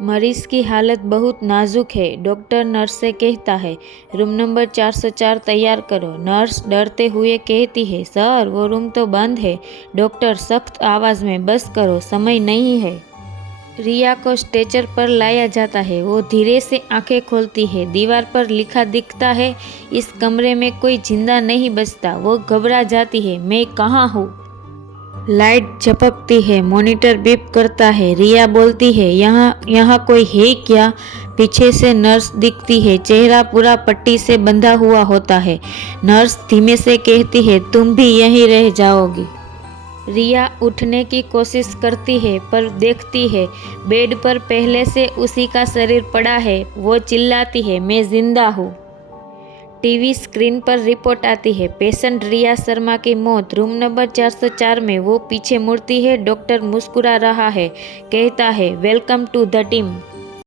मरीज की हालत बहुत नाजुक है, डॉक्टर नर्स से कहता है। रूम नंबर 404 तैयार करो। नर्स डरते हुए कहती है, सर वो रूम तो बंद है। डॉक्टर सख्त आवाज़ में, बस करो, समय नहीं है। रिया को स्ट्रेचर पर लाया जाता है। वो धीरे से आंखें खोलती है। दीवार पर लिखा दिखता है, इस कमरे में कोई जिंदा नहीं बचता। वो घबरा जाती है, मैं कहाँ हूँ? लाइट झपकती है, मॉनिटर बीप करता है। रिया बोलती है, यहाँ कोई है क्या? पीछे से नर्स दिखती है, चेहरा पूरा पट्टी से बंधा हुआ होता है। नर्स धीमे से कहती है, तुम भी यहीं रह जाओगी। रिया उठने की कोशिश करती है पर देखती है बेड पर पहले से उसी का शरीर पड़ा है। वो चिल्लाती है, मैं जिंदा हूँ। टीवी स्क्रीन पर रिपोर्ट आती है, पेशेंट रिया शर्मा की मौत। रूम नंबर 404 में वो पीछे मुड़ती है। डॉक्टर मुस्कुरा रहा है, कहता है, वेलकम टू द टीम।